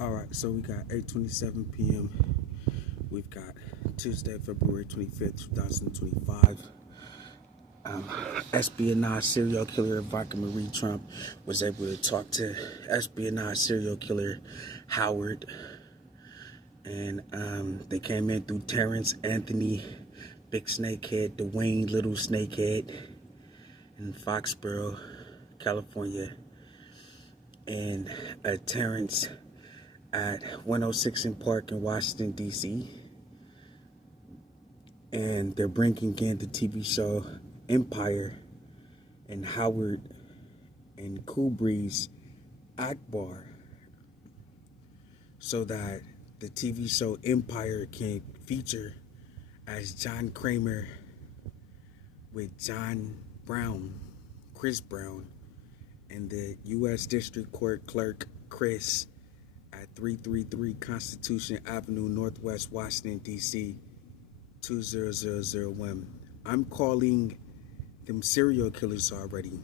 All right, so we got 8:27 p.m. We've got Tuesday, February 25th, 2025. Espionage serial killer Ivanka Trump was able to talk to espionage serial killer Howard, and they came in through Terrence, Anthony, Big Snakehead, Dwayne, Little Snakehead, in Foxborough, California, and Terrence at 106 in Park in Washington, D.C. And they're bringing in the TV show Empire and Howard and Kubri's Akbar so that the TV show Empire can feature as John Kramer with John Brown, Chris Brown, and the U.S. District Court Clerk Chris at 333 Constitution Avenue, Northwest Washington, D.C. 20001. I'm calling them serial killers already.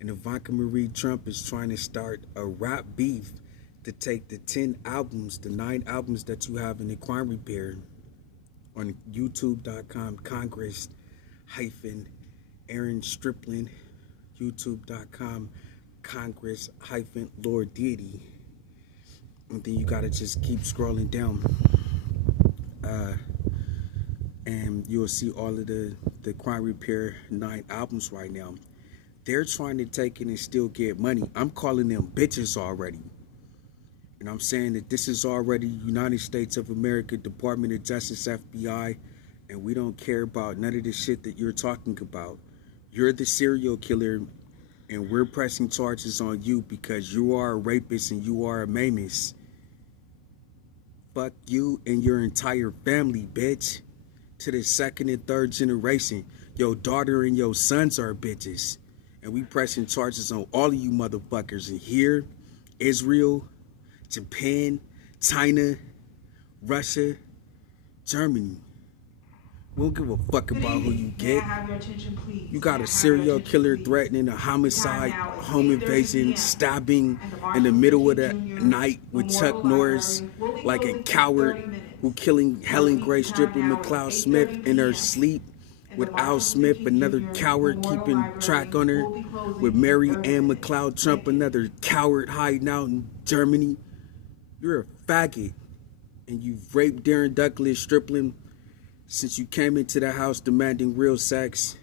And Ivanka Trump is trying to start a rap beef to take the 9 albums that you have in the crime repair on youtube.com Congress Aaron Strickland, youtube.com Congress Lord Deity. And then you gotta just keep scrolling down. And you'll see all of the crime repair 9 albums right now. They're trying to take it and still get money. I'm calling them bitches already. And I'm saying that this is already United States of America, Department of Justice, FBI, and we don't care about none of the shit that you're talking about. You're the serial killer, and we're pressing charges on you because you are a rapist and you are a mammoth. Fuck you and your entire family, bitch. To the 2nd and 3rd generation, your daughter and your sons are bitches. And we pressing charges on all of you motherfuckers. And here, Israel, Japan, China, Russia, Germany. We don't give a fuck about who you get. Have your attention, please. You got a serial killer threatening a homicide, home invasion, stabbing in the middle of the night with Chuck Norris like a coward who killing Helen Grace Stripper McLeod Smith in her sleep with Al Smith, another coward keeping track on her, with Mary Ann McLeod Trump, another coward hiding out in Germany. You're a faggot, and you've raped Darren Douglas Stripling since you came into the house demanding real sex,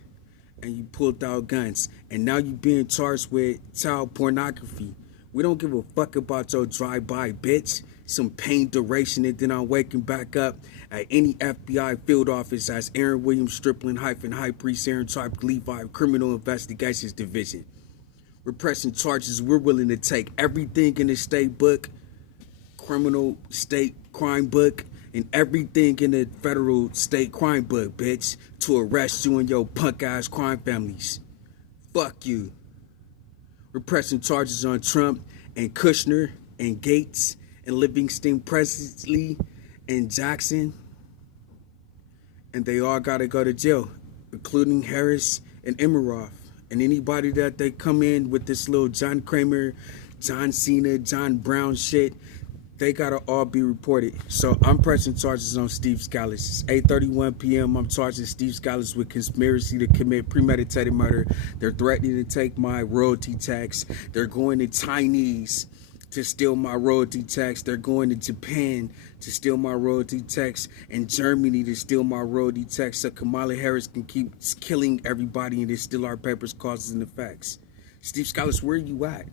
and you pulled out guns, and now you're being charged with child pornography. We don't give a fuck about your drive-by, bitch. Some pain duration, and then I'm waking back up at any FBI field office as Aaron Williams Stripling High Priest Aaron Tribe Levi Criminal Investigations Division. We're pressing charges. We're willing to take everything in the state book, criminal state crime book, and everything in the federal state crime book, bitch, to arrest you and your punk-ass crime families. Fuck you. We're pressing charges on Trump and Kushner and Gates and Livingston Presley and Jackson. And they all gotta go to jail, including Harris and Emmeroff. And anybody that they come in with this little John Kramer, John Cena, John Brown shit, they gotta all be reported. So I'm pressing charges on Steve Scalise. It's 8:31 p.m. I'm charging Steve Scalise with conspiracy to commit premeditated murder. They're threatening to take my royalty tax. They're going to Chinese to steal my royalty tax. They're going to Japan to steal my royalty tax, and Germany to steal my royalty tax, so Kamala Harris can keep killing everybody and they steal our papers, causes, and effects. Steve Scalise, where are you at?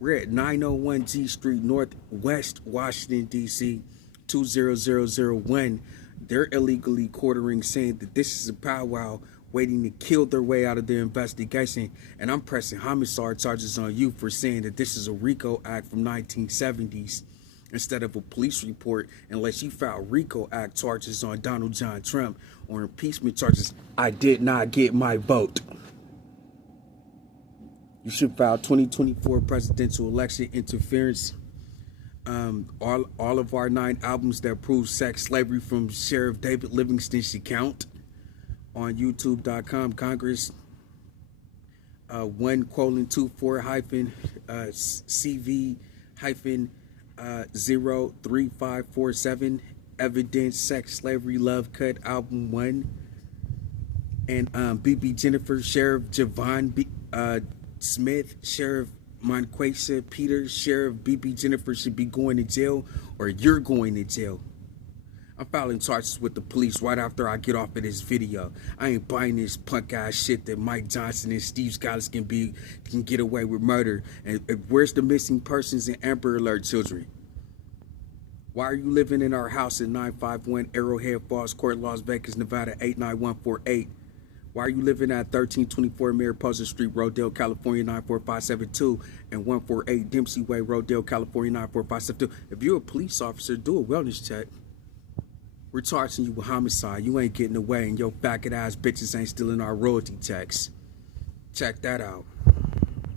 We're at 901 G Street, Northwest Washington, D.C., 20001. They're illegally quartering, saying that this is a powwow waiting to kill their way out of their investigation. And I'm pressing homicide charges on you for saying that this is a RICO Act from 1970s instead of a police report, unless you file RICO Act charges on Donald John Trump or impeachment charges. I did not get my vote. You should file 2024 presidential election interference. All of our 9 albums that prove sex slavery from Sheriff David Livingston should count on youtube.com Congress 1:24 CV CV-03547, Evidence, Sex, Slavery, Love Cut, Album 1. And BB Jennifer, Sheriff Javon Smith, Sheriff Monquesa Peters, Sheriff BB Jennifer should be going to jail, or you're going to jail. I'm filing charges with the police right after I get off of this video. I ain't buying this punk ass shit that Mike Johnson and Steve Scalise can get away with murder. And where's the missing persons and Amber Alert children? Why are you living in our house at 951 Arrowhead Falls Court, Las Vegas, Nevada 89148? Why are you living at 1324 Mariposa Street, Rodeo, California 94572, and 148 Dempsey Way, Rodeo, California 94572? If you're a police officer, do a wellness check. We're charging you with homicide. You ain't getting away, and your faggot ass bitches ain't stealing our royalty tax. Check that out.